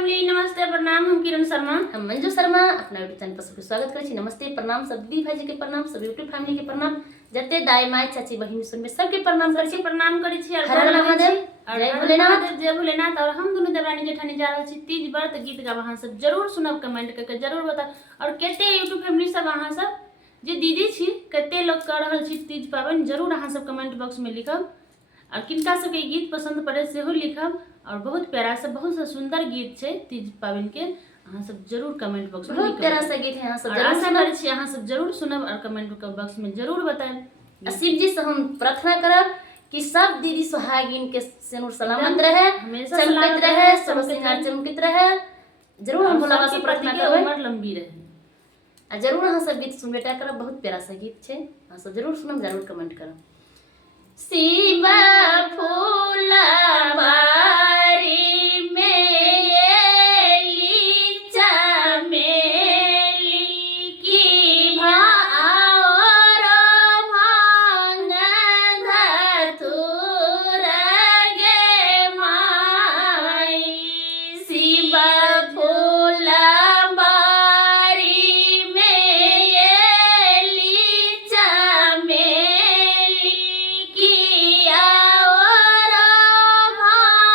Family नमस्ते प्रणाम। हम किरण शर्मा, हम मंजू शर्मा अपना यूट्यूब चैनल पर सबके स्वागत करै छी। नमस्ते प्रणाम सब दीदी भाई जी के प्रणाम, सब यूट्यूब फैमिली के प्रणाम, जते दाई माय चाची बहिन सुनबे सबके प्रणाम करै छी। प्रणाम करै छी। हर हर महादेव, जय भोलेनाथ। जय भोलेनाथ। और हम दोनों देवरानी जेठानी जा रहल छी तीज व्रत गीत गाब। अहाँ सब जरूर सुनब, कमेंट करके जरूर बताओ। और कते यूट्यूब फैमिली सब अहाँ सब जे दीदी छी कते लोग कर रहल छी तीज पाबनि, जरूर अहाँ सब कमेंट बॉक्स में लिखब। और किनका सबके गीत पसंद पड़े सेहो लिखब। और बहुत प्यारा सा बहुत सा सुंदर गीत छै तीज पाबनि के, अहाँ सब जरूर कमेंट बॉक्स में बहुत प्यारा सा गीत है, अहाँ सब जरूर आशा करै छी अहाँ सब जरूर सुनब और कमेंट बॉक्स में जरूर बताएब। शिव जी से हम प्रार्थना करब कि सब दीदी सुहागिन के सिनुर सलामत रहे, हमेशा चमकत रहे, सब सिंगार चमकत रहे। जरूर हम भोला बाबा से प्रार्थना करबै उम्र लंबी रहे। आ जरूर अहाँ सब गीत सुनबे टा करब। बहुत प्यारा सा गीत छै, अहाँ सब जरूर सुनब, जरूर कमेंट करब। शिव फूला बारी में एली चमेली की भाओर भांग धतूर गे माई। शिव फूला बारी में एली चमेली की और भांग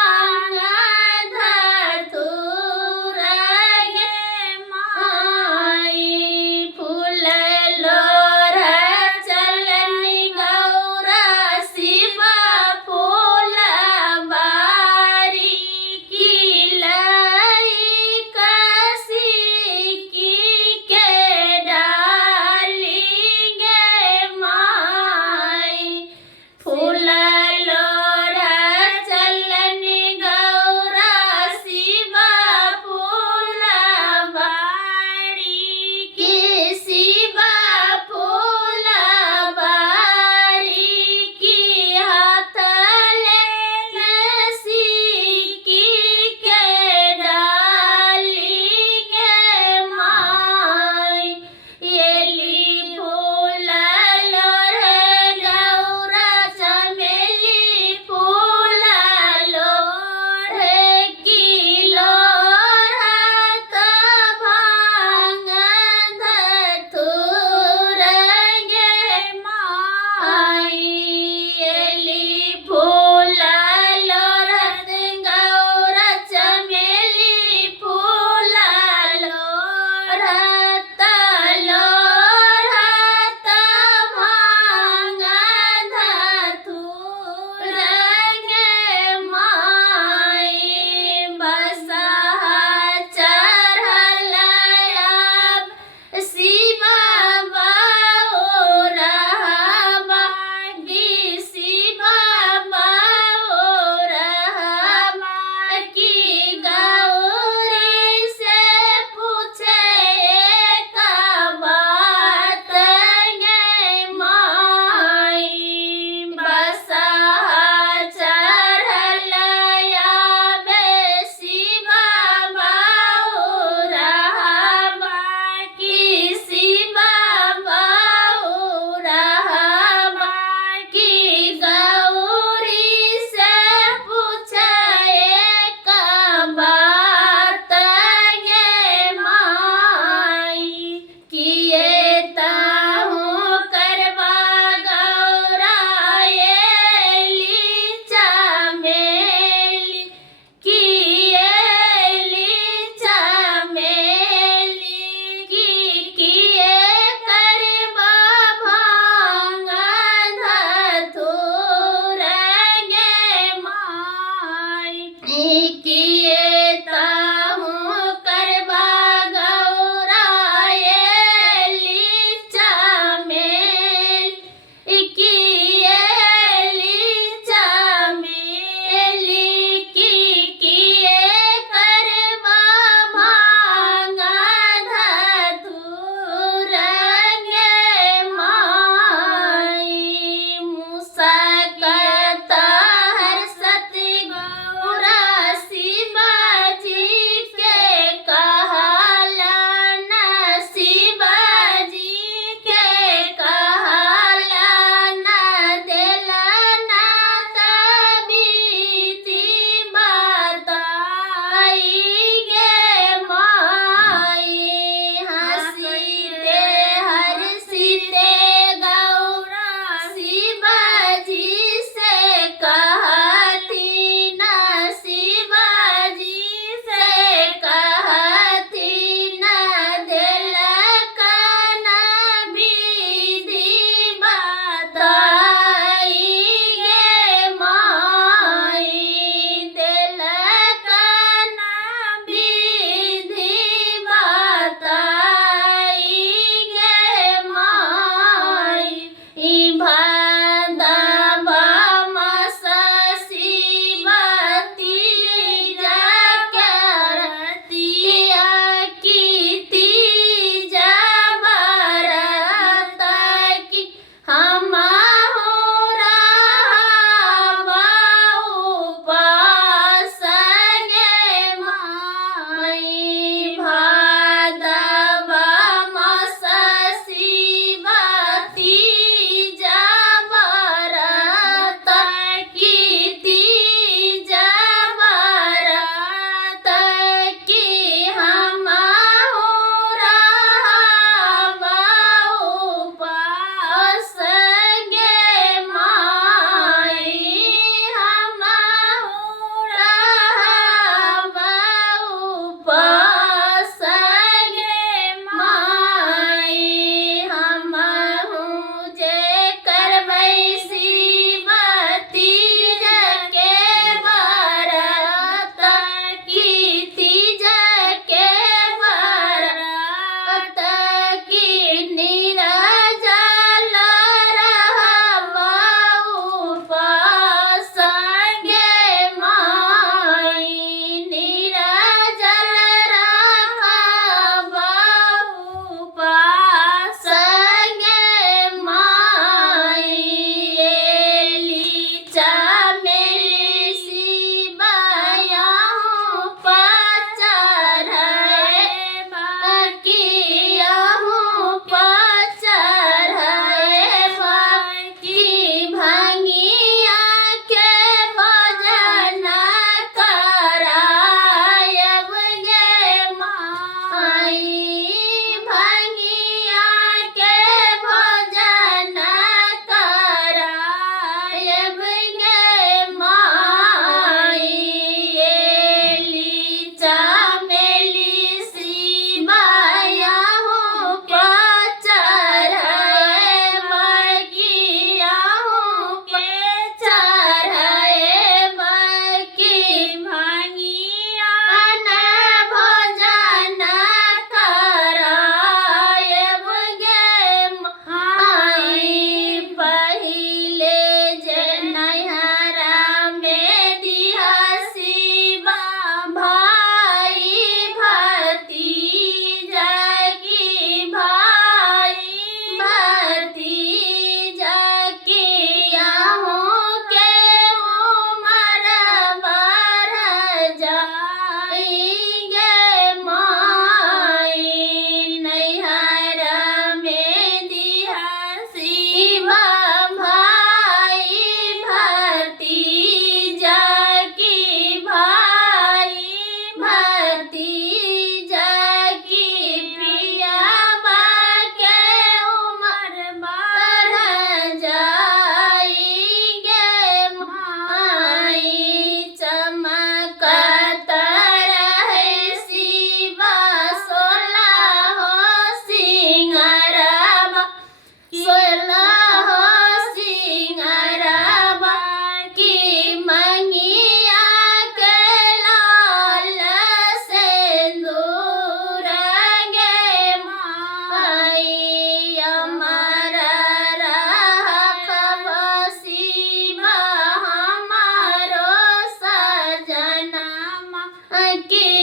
के